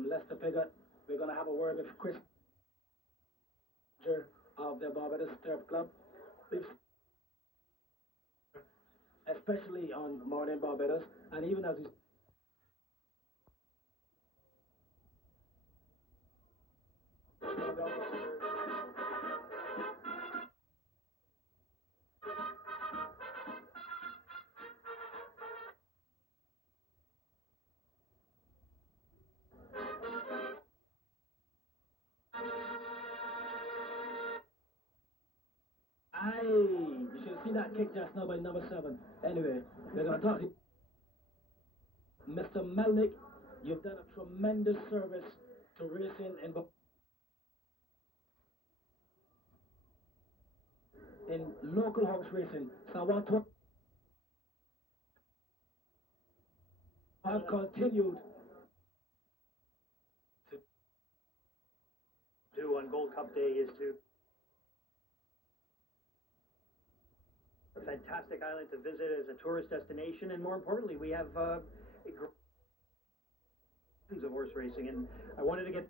from Leicester Pigott. We're going to have a word with Chris of the Barbados Turf Club. Especially on Morning Barbados, and even as we you should have seen that kick just now by number 7. Anyway, we're going to talk to Mr. Melnick. You've done a tremendous service to racing in local horse racing. So I want to have continued to do on Gold Cup Day is to a fantastic island to visit as a tourist destination, and more importantly, we have of horse racing, and I wanted to get.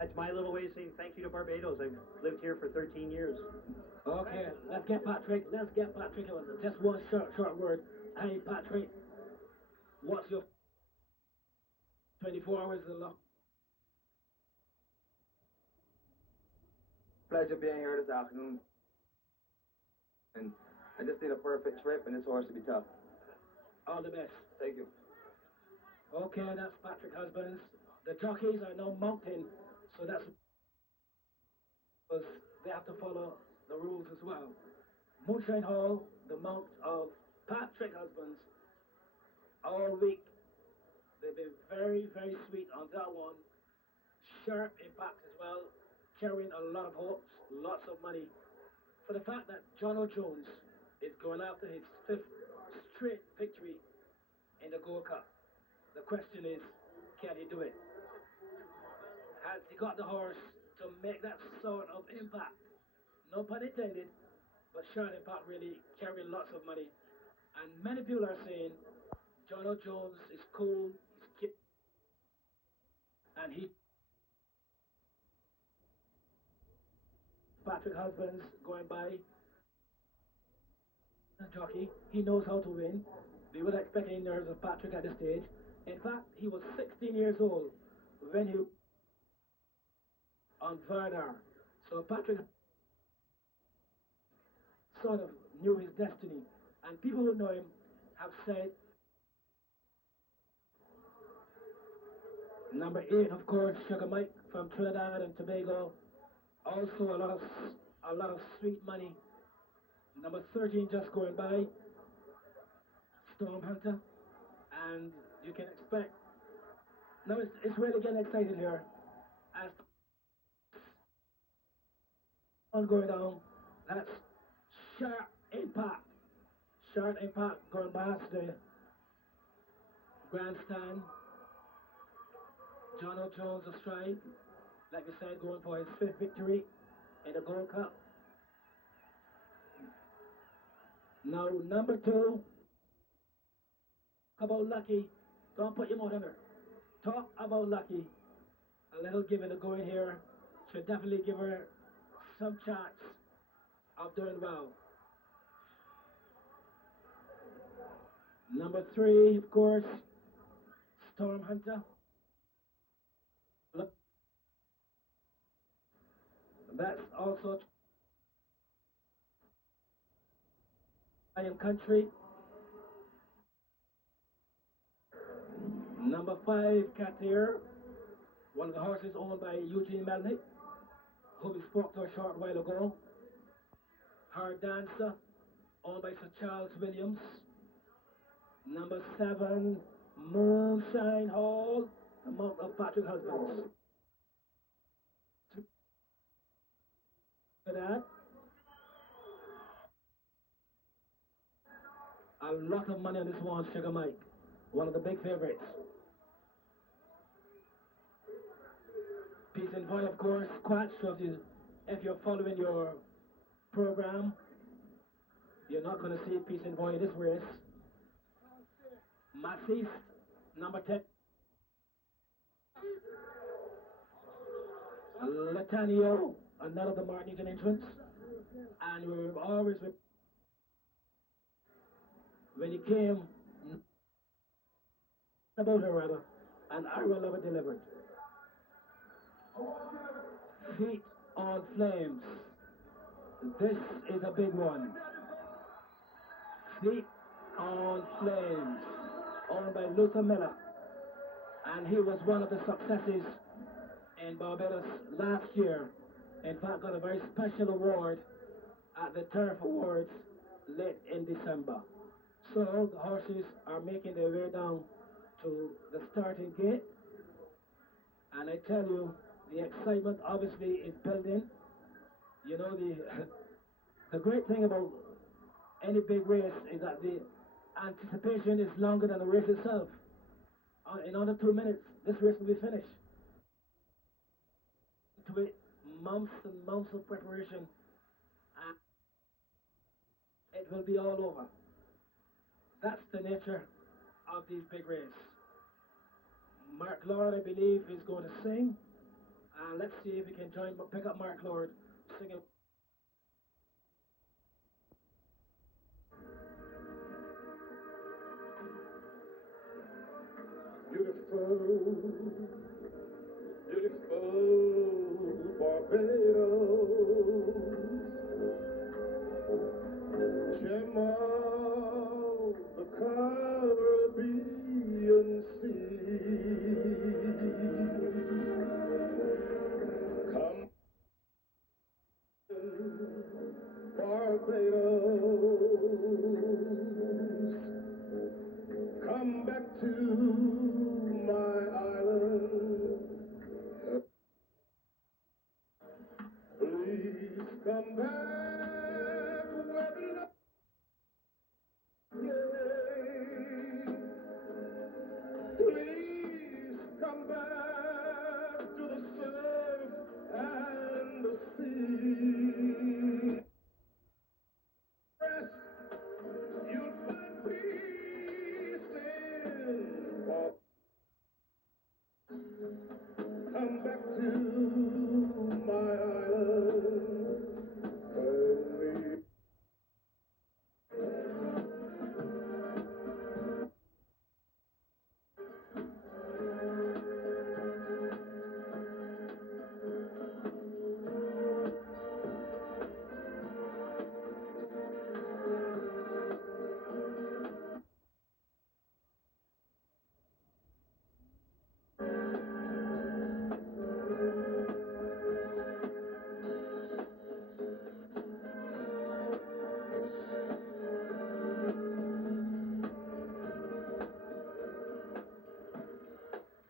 That's my little way of saying thank you to Barbados. I've lived here for 13 years. Okay, let's get Patrick. Let's get Patrick. Just one short word. Hey, Patrick, what's your 24 hours of luck? Pleasure being here this afternoon. And I just need a perfect trip, and this horse will be tough. All the best. Thank you. Okay, that's Patrick Husbands. The jockeys are now mounting, so that's because they have to follow the rules as well. Moonshine Hall, the mount of Patrick Husbands, all week. They've been very, very sweet on that one. Sharp impact as well, carrying a lot of hopes, lots of money. For the fact that John O'Jones is going after his 5th straight victory in the Gold Cup. The question is, can he do it? Has he got the horse to make that sort of impact? No pun intended, but sure impact really carrying lots of money. And many people are saying John O'Jones is cool, he's cute, and he Patrick Husbands going by a jockey, he knows how to win. We would expect any nerves of Patrick at this stage. In fact, he was 16 years old when he on Werner. So Patrick sort of knew his destiny. And people who know him have said number 8, of course, Sugar Mike from Trinidad and Tobago. Also a lot of sweet money. Number 13 just going by, Storm Hunter. And you can expect, now it's really getting excited here as on going down. That's Sharp Impact. Sharp Impact going past the grandstand. John O'Jones astride, like I said, going for his 5th victory in the Gold Cup. Now number 2, talk about Lucky. Don't put your mouth under. Talk about Lucky. A little give it a go in here. Should definitely give her some chance of doing well. Number 3, of course, Storm Hunter. That's also Lion Country. Number 5, Kathir, one of the horses owned by Eugene Melnick, who we spoke to a short while ago. Her Dancer, owned by Sir Charles Williams. Number 7, Moonshine Hall, the mount of Patrick Husbands. That a lot of money on this one, Sugar Mike, one of the big favorites. Peace and Void, of course, quite sure if you're following your program, you're not going to see Peace and Void this race. Massis, number 10. Latanio, another of the Martinican entrants. And we were always, when he came, about her rather, and I will never delivered. Feet on Flames. This is a big one. Feet on Flames, owned by Luther Miller. And he was one of the successes in Barbados last year. In fact, got a very special award at the Turf Awards late in December. So the horses are making their way down to the starting gate. And I tell you, the excitement obviously is building. You know, the great thing about any big race is that the anticipation is longer than the race itself. In under 2 minutes, this race will be finished. To it, months and months of preparation, and it will be all over. That's the nature of these big races. Mark Lord, I believe, is going to sing. And let's see if we can pick up Mark Lord singing. Beautiful, beautiful Barbados, gem of the Caribbean Sea. Come, Barbados, come back to my island. Please come back where the love is. Please come back to the surf and the sea. Yes, you'll find peace in war. Come back to my island and me.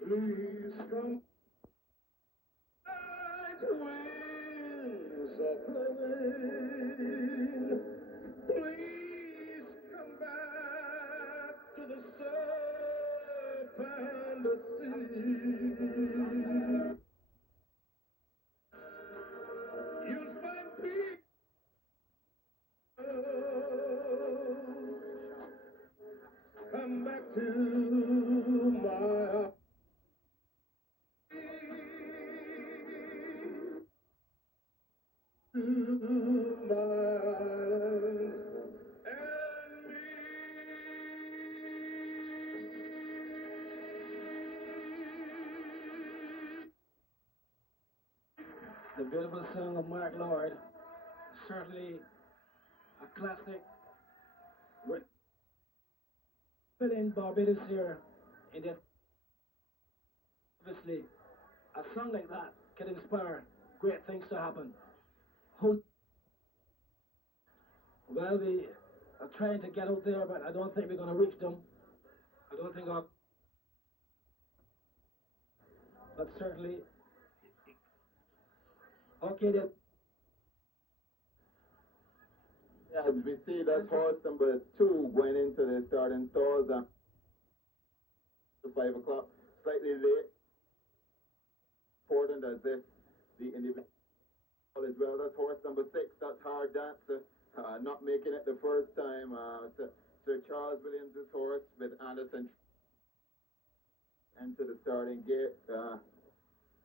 Please come back, winds of blowing. Please come back to the surf and the sea. You'll find peace. Come back to my island and me. The beautiful song of Mark Lord, certainly a classic. We're still in Barbados here, in this. Obviously, a song like that can inspire great things to happen. Well, we are trying to get out there, but I don't think we're going to reach them. I don't think but certainly, okay then. As we see that horse number 2 going into the starting stalls at 5 o'clock, slightly late. Important as if the individual as well. That's horse number 6, that's Hard Dancer, not making it the first time. Sir Charles Williams' horse with Anderson into the starting gate.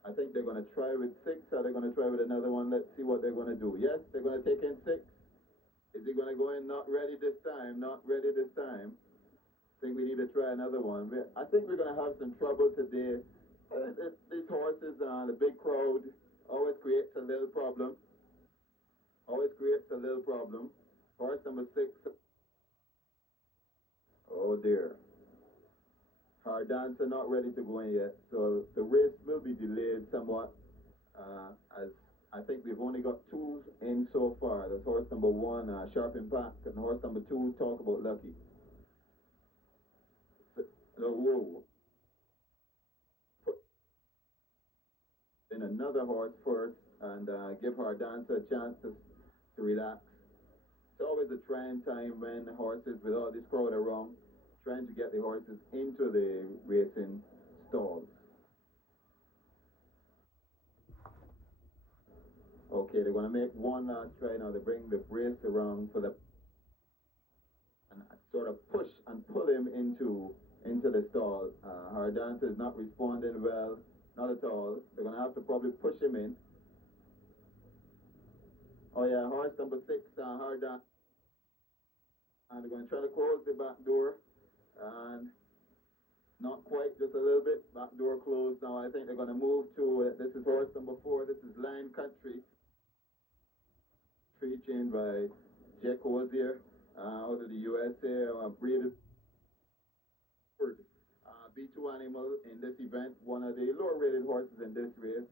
I think they're going to try with 6, or they're going to try with another one. Let's see what they're going to do. Yes, they're going to take in 6. Is he going to go in not ready this time? Not ready this time. I think we need to try another one. I think we're going to have some trouble today. These horses, the big crowd, always creates a little problem. Always creates a little problem. Horse number 6. Oh dear. Our dancer not ready to go in yet, so the race will be delayed somewhat. As I think we've only got 2 in so far. That's horse number 1, Sharp Impact, and horse number 2, Talk About Lucky. So, whoa. Put in another horse first and give our dancer a chance to relax. It's always a trying time when horses, with all this crowd around, trying to get the horses into the racing stalls. Okay, they're going to make one last try now to bring the brace around for the and sort of push and pull him into the stall. Our dancer is not responding well, not at all. They're going to have to probably push him in. Oh yeah, horse number 6, hard dancer. And they're going to try to close the back door, and not quite, just a little bit. Back door closed now. I think they're going to move to, this is horse number 4. This is Lion Country. Trained by Jack Ozier out of the USA, breeded B2 animal in this event, one of the lower rated horses in this race.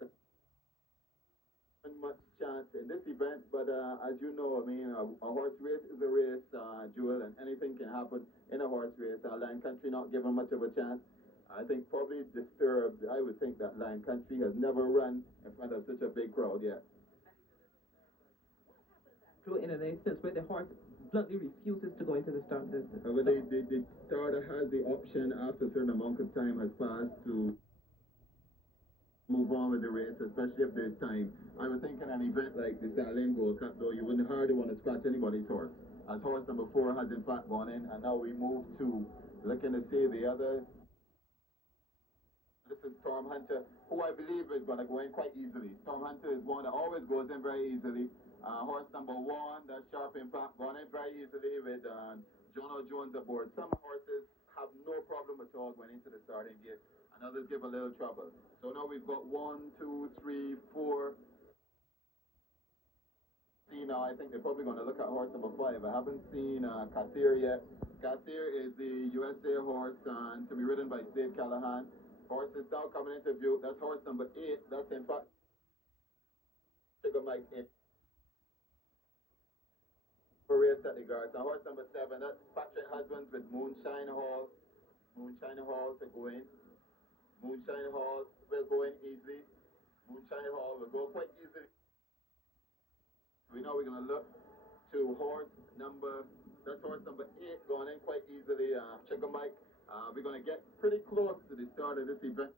Much chance in this event, but as you know, I mean, a horse race is a race, Jewel, and anything can happen in a horse race. Lion Country not given much of a chance. I think probably disturbed. I would think that Lion Country has never run in front of such a big crowd yet. In an instance where the horse bluntly refuses to go into the start. The starter has the option after a certain amount of time has passed to move on with the race, especially if there's time. I would think in an event like the Stallion Gold Cup, though, you wouldn't hardly want to scratch anybody's horse. As horse number 4 has in fact gone in, and now we move to looking to see the other. This is Storm Hunter, who I believe is going to go in quite easily. Storm Hunter is one that always goes in very easily. Horse number 1, that's Sharp Impact, gone in very easily with John Jones aboard. Some horses have no problem at all going into the starting gate, and others give a little trouble. So now we've got 1, 2, 3, 4. See now, I think they're probably going to look at horse number 5. I haven't seen Kathir yet. Kathir is the USA horse to be ridden by Slade Callaghan. Horse is now coming into view. That's horse number 8. That's in fact Sugar Mike in. Race at the guards. Now horse number 7, that's Patrick Husbands with Moonshine Hall. Moonshine Hall to go in. Moonshine Hall will go in easily. Moonshine Hall will go quite easily. We know we're going to look to horse number 8 going in quite easily. Sugar Mike. We're going to get pretty close to the start of this event.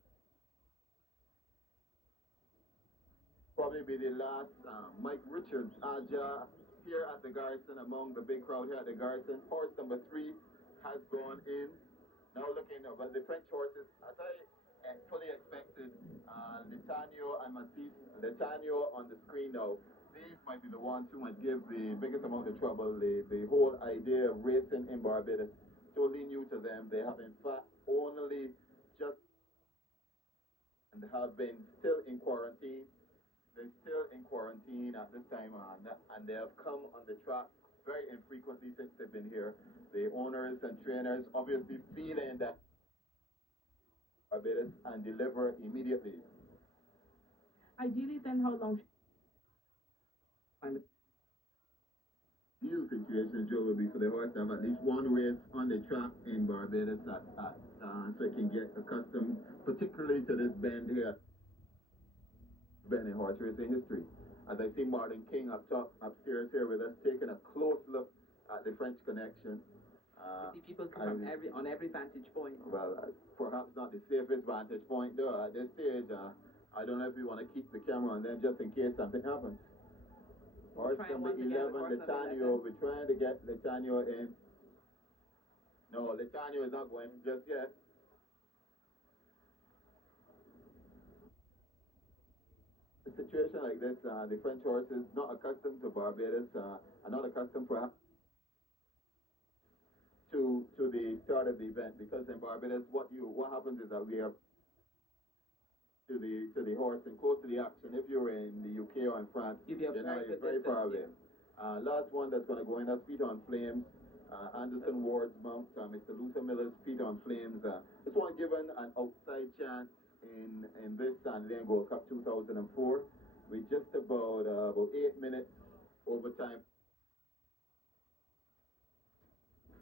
Probably be the last Mike Richards Aja here at the Garrison, among the big crowd here at the Garrison. Horse number 3 has gone in. Now looking at the French horses, as I fully expected, Letanio and Matisse. Letanio on the screen now. These might be the ones who might give the biggest amount of trouble. The whole idea of racing in Barbados, totally new to them. They have in fact only just and have been still in quarantine. They're still in quarantine at this time, and they have come on the track very infrequently since they've been here. The owners and trainers obviously feeling that Barbados and deliver immediately. Ideally, then, how long? Ideal situation, Joe, will be for the horse to have at least one race on the track in Barbados so it can get accustomed, particularly to this bend here. Been in horse racing history. As I see Martin King upstairs here with us, taking a close look at the French connection. See people come on every vantage point. Well, perhaps not the safest vantage point though. At this stage, I don't know if we want to keep the camera on them just in case something happens. Horse number 11, Letanio. We're trying to get Letanio in. No, Letanio is not going just yet. A situation like this, the French horses not accustomed to Barbados, are not accustomed perhaps to the start of the event, because in Barbados what happens is that we are to the horse and close to the action. If you're in the UK or in France, you're very far away. Last one that's going to go in, that's Feet on Flames. Anderson Ward's mount, Mr. Luther Miller's Feet on Flames. This one given an outside chance in this Sandiland Gold Cup 2004. With just about 8 minutes overtime.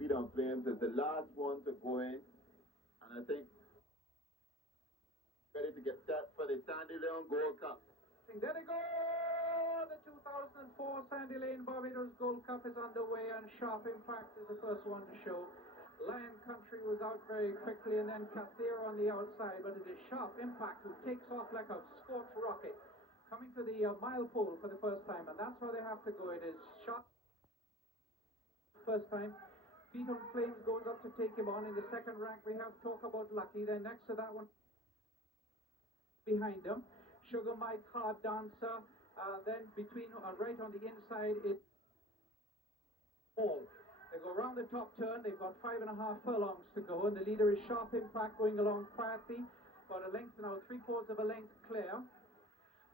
Feet on Flames is the last one to go in, and I think ready to get set for the Sandiland Gold Cup. There they go! The 2004 Sandy Lane Barbados Gold Cup is underway, and Sharp Impact is the first one to show. Lion Country was out very quickly, and then Kathir on the outside, but it is Sharp Impact who takes off like a scorched rocket, coming to the mile pole for the first time, and that's how they have to go. It is Sharp first time. Feet on Flames goes up to take him on. In the second rank, we have Talk About Lucky. Then next to that one, behind them, Sugar Mike, Hard Dancer. Then between, right on the inside, it's All. They go around the top turn. They've got 5.5 furlongs to go, and the leader is Sharp Impact going along quietly, about a length now, 3/4 of a length clear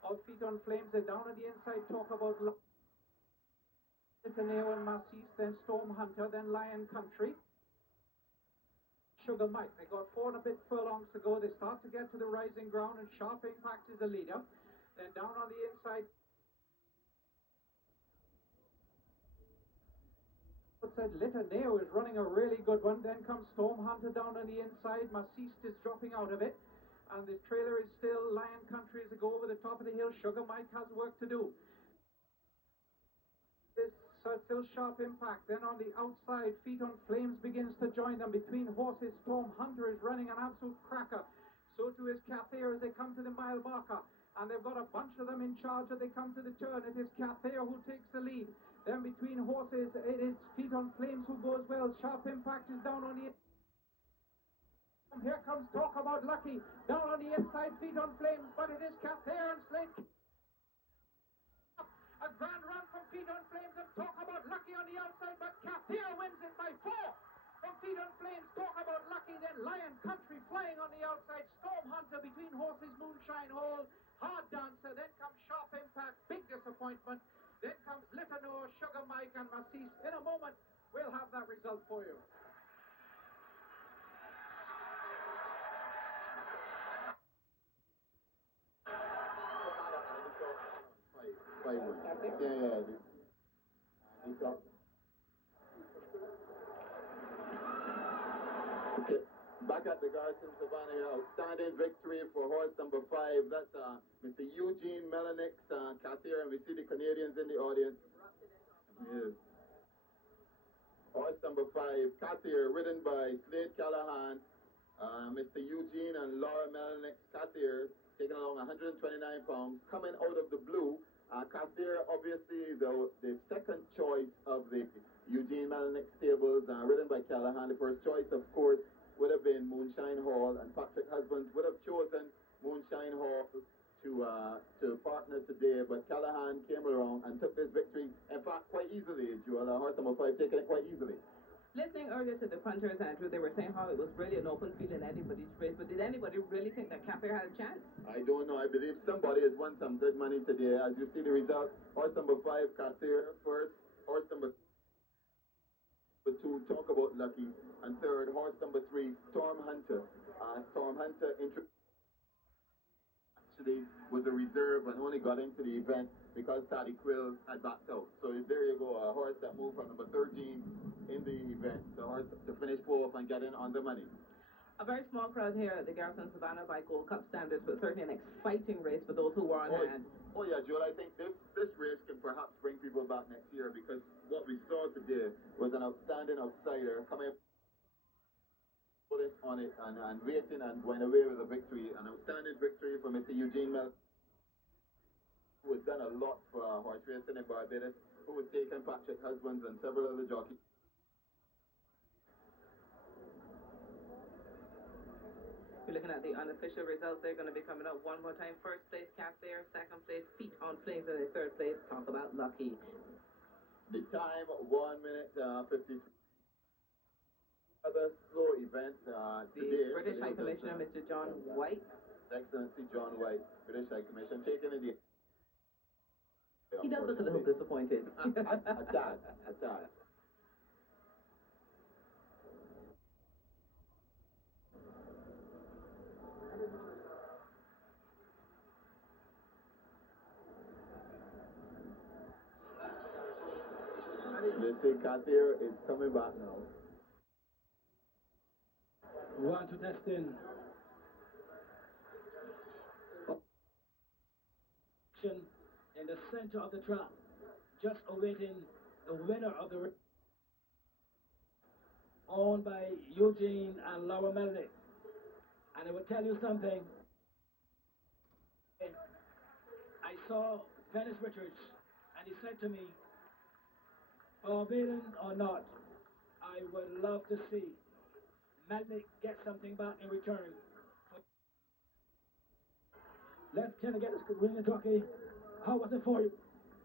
of Feet on Flames. They're down on the inside. Talk About Lucky. Neo and Massis, then Storm Hunter, then Lion Country. Sugar Mike. They got 4 and a bit furlongs to go. They start to get to the rising ground, and Sharp Impact is the leader. Then down on the inside, said Litaneo is running a really good one. Then comes Storm Hunter down on the inside. Massis is dropping out of it, and the trailer is still Lion Country as they go over the top of the hill. Sugar Mike has work to do. This still Sharp Impact. Then on the outside, Feet on Flames begins to join them. Between horses, Storm Hunter is running an absolute cracker. So too is Kathir as they come to the mile marker. And they've got a bunch of them in charge as they come to the turn. It is Kathir who takes the lead. Then between horses, it is Feet on Flames who goes well. Sharp Impact is down on the inside. Here comes Talk About Lucky. Down on the inside, Feet on Flames. But it is Kathir and Slade. A grand run from Feet on Flames and Talk About Lucky on the outside. But Kathir wins it by 4. From Feet on Flames, Talk About Lucky. Then Lion Country flying on the outside. Storm Hunter between horses, Moonshine Hall. Hard Dancer. Then comes Sharp Impact. Big disappointment. Then comes Litanor, Sugar Mike, and Massis. In a moment, we'll have that result for you. Okay. Back at the Garrison Savannah here, outstanding victory for horse number 5. That's Mr. Eugene Melanix, Kathir, and we see the Canadians in the audience. Yes. Horse number 5, Kathir, ridden by Slade Callaghan, Mr. Eugene and Laura Melanix. Kathir, taking along 129 pounds, coming out of the blue. Kathir, obviously the second choice of the Eugene Melanix stables, ridden by Callaghan. The first choice, of course, would have been Moonshine Hall, and Patrick Husbands would have chosen Moonshine Hall to partner today, but Callaghan came around and took this victory, in fact, quite easily. Joel, horse number 5 taking it quite easily. Listening earlier to the punters, Andrew, they were saying how it was really an open field in anybody's race, but did anybody really think that Kathir had a chance? I don't know. I believe somebody has won some good money today. As you see the result, horse number 5, Kathir first, horse number 2, Talk About Lucky, and third, horse number 3, Storm Hunter. Storm Hunter actually was a reserve and only got into the event because Taddy Quill had backed out. So there you go, a horse that moved from number 13 in the event, the horse to finish 4th and get in on the money. A very small crowd here at the Garrison Savannah by Gold Cup standards, but certainly an exciting race for those who were on hand. Oh yeah, Joel, I think this race can perhaps bring people back next year, because what we saw today was an outstanding outsider coming put it on it and waiting and going away with a victory. An outstanding victory for Mr. Eugene Mel, who has done a lot for horse racing in Barbados, who has taken Patrick Husbands and several other jockeys We're looking at the unofficial results. They're going to be coming up one more time. First place, Kathir. Second place, Feet on Flames. And the third place, Talk About Lucky. The time, 1 minute, 53. Other slow event today. The British High Commissioner, Mr. John White. Excellency John White, British High Commission, taking in the... He does look a little disappointed. A tad. They say Kathir is coming back now. We want to test in the center of the track, just awaiting the winner of the race, owned by Eugene and Laura Melnick. And I will tell you something. I saw Dennis Richards, and he said to me, forbidden or not, I would love to see Melnick get something back in return. Let's try to get this winning jockey. How was it for you?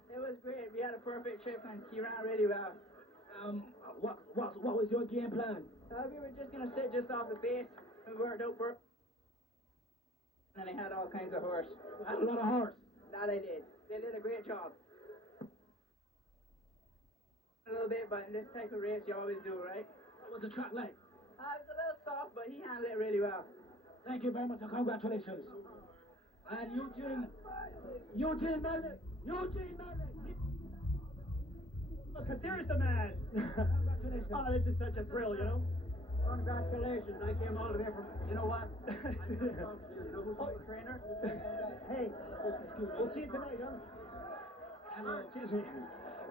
It was great. We had a perfect trip and he ran really well. What was your game plan? We were just going to sit just off the base and worked out for. And they had all kinds of horse. A lot of horse. That I did. They did a great job. A little bit, but in this type of race you always do, right? What was the track like? It was a little soft, but he handled it really well. Thank you very much and congratulations. And Eugene Melnick. Kathir's the man. Congratulations. Oh, this is such a thrill, you know. Congratulations. I came all the way from, you know what? Oh, trainer. Hey, we'll see you tonight, huh? Hello. Excuse me.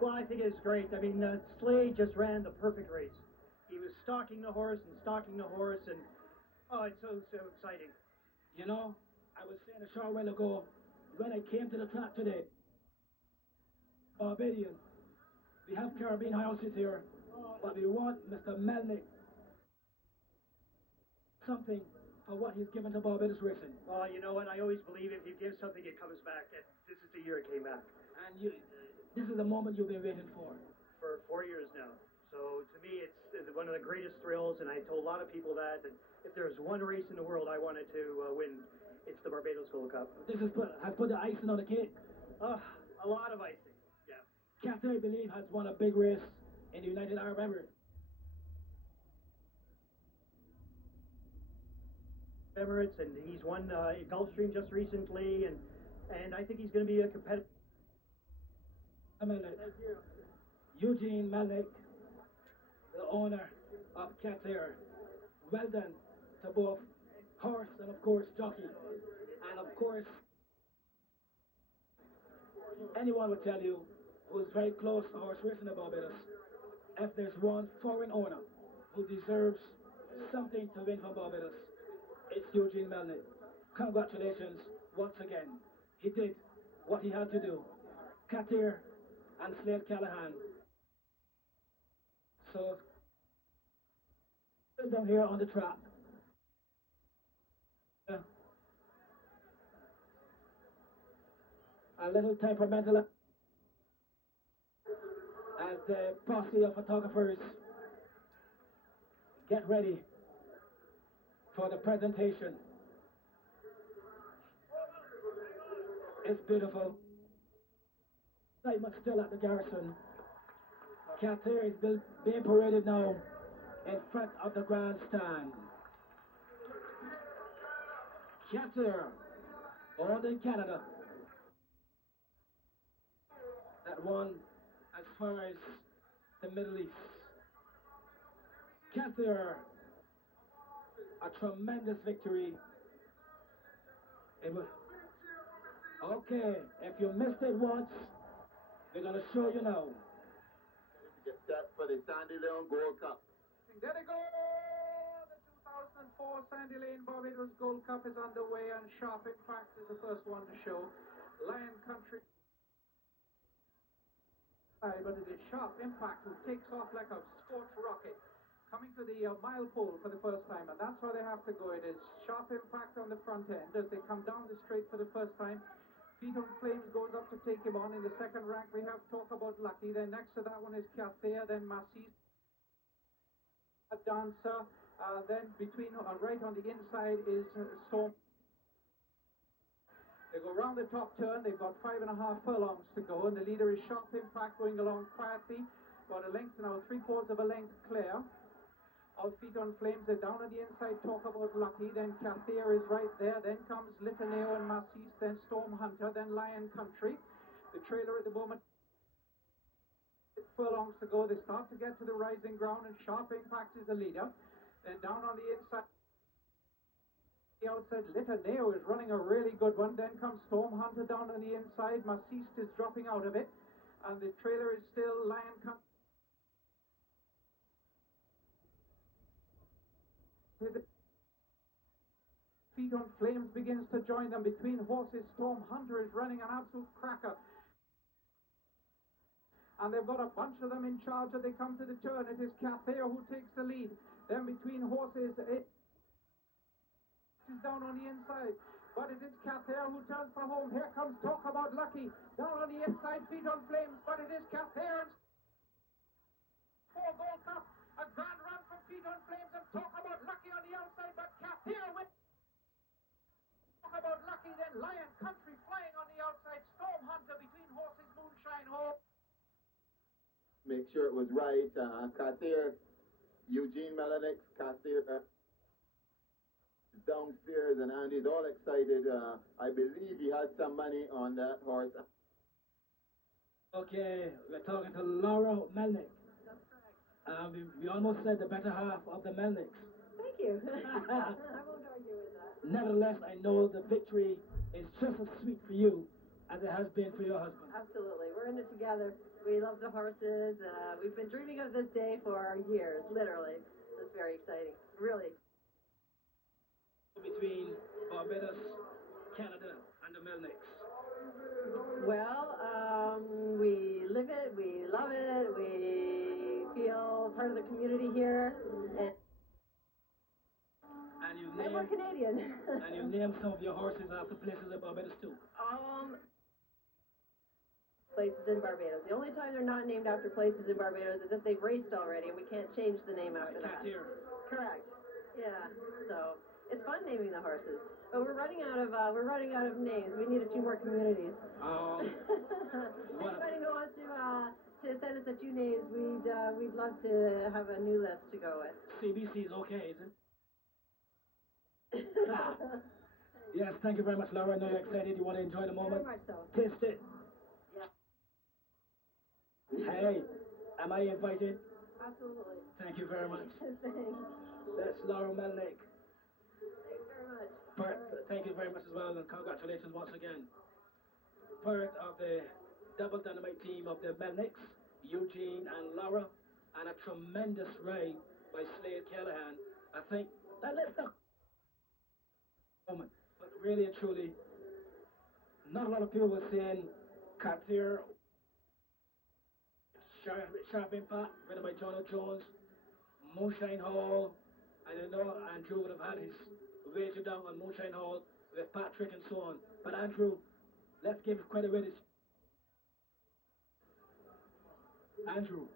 Well, I think it's great. I mean, Slade just ran the perfect race. He was stalking the horse, and oh, it's so exciting. You know, I was saying a short while ago, when I came to the track today, Barbadian, we have Caribbean horses here, but we want Mr. Melnick something for what he's given to Barbados racing. Oh, you know what? I always believe if you give something, it comes back. And this is the year it came back. And this is the moment you've been waiting for. For 4 years now. So to me, it's one of the greatest thrills, and I told a lot of people that if there's one race in the world I wanted to win, it's the Barbados Gold Cup. This has put the icing on the cake. A lot of icing, yeah. Kathir, I believe, has won a big race in the United Arab Emirates, and he's won Gulfstream just recently, and I think he's going to be a competitor. Eugene Melnick, the owner of Kathir. Well done to both horse and, of course, jockey. And, of course, anyone would tell you who's very close to horse racing in Barbados, if there's one foreign owner who deserves something to win from Barbados, it's Eugene Melnick. Congratulations once again. He did what he had to do. Kathir and Slade Callaghan. So, down here on the track. A little temperamental as the posse of photographers get ready for the presentation. It's beautiful. Very much still at the garrison. Kathir is being paraded now in front of the grandstand. Kathir, owned in Canada. That won as far as the Middle East. Kathir, a tremendous victory. It was okay. If you missed it once, we're going to show you now. Get set for the Sandy Leon Gold Cup. There they go! The 2004 Sandy Lane Barbados Gold Cup is underway, and Sharp Impact is the first one to show. Lion Country. But it is Sharp Impact who takes off like a sports rocket. coming to the mile pole for the first time, and that's where they have to go. It is sharp impact on the front end as they come down the straight for the first time. Feet on Flames goes up to take him on. In the second rank, we have Talk About Lucky. Then next to that one is Kathir, then Massis, a dancer. Then between, right on the inside is Storm. They go round the top turn. They've got 5.5 furlongs to go, and the leader is Sharp Impact going along quietly. About a length now, 3/4 of a length clear. All Feet on Flames, they're down on the inside, Talk About Lucky. Then Kathir is right there. Then comes Litaneo and Massis. Then Storm Hunter. Then Lion Country. The trailer at the moment, 6 furlongs to go. They start to get to the rising ground, and Sharp Impact is the leader. Then down on the inside, the outside, Litaneo is running a really good one. Then comes Storm Hunter down on the inside. Massis is dropping out of it. And the trailer is still Lion Country. Feet on Flames begins to join them. Between horses, Storm Hunter is running an absolute cracker. And they've got a bunch of them in charge as they come to the turn. It is Kathir who takes the lead. Then between horses, it is down on the inside. But it is Kathir who turns for home. Here comes Talk About Lucky. Down on the inside, Feet on Flames. But it is Kathir. 4 Gold Cup. A grand run from Feet on Flames and Talk About Lucky on the outside. But Kathir wins. Talk About Lucky. Then Lion Country flying on the outside. Storm Hunter between horses, Moonshine Hole. Make sure it was right. Kathir, Eugene Melanix, Kathir downstairs, and Andy's all excited. I believe he had some money on that horse. Okay, we're talking to Laura Melnick. That's correct. We almost said the better half of the Melnicks. Thank you. I won't argue with that. Nevertheless, I know the victory is just as sweet for you as it has been for your husband. Absolutely. We're in it together. We love the horses. We've been dreaming of this day for years, literally. It's very exciting. Really. Between Barbados, Canada, and the Melnicks. Well, we live it. We love it. We feel part of the community here. And we're Canadian. And you named some of your horses after places in Barbados too. Places in Barbados. The only time they're not named after places in Barbados is if they've raced already, and we can't change the name after that. Correct. Yeah. So it's fun naming the horses, but we're running out of names. We need a few more communities. Anybody who wants to send us a few names, we'd love to have a new list to go with. CBC is okay, is it? Yes, thank you very much, Laura. I know you're excited. You want to enjoy the moment. Very much so. Taste it. Yeah. Hey, am I invited? Absolutely. Thank you very much. Thanks. That's Laura Melnick. Thanks very much. Thank you very much as well, and congratulations once again. Part of the double dynamite team of the Melnicks, Eugene and Laura, and a tremendous ride by Slade Callaghan. I think that let's not moment, but really and truly, not a lot of people were saying Kathir, Sharp Impact, written by John Jones, Moonshine Hall. I don't know Andrew would have had his wager down on Moonshine Hall with Patrick and so on. But Andrew, let's give credit where it's Andrew.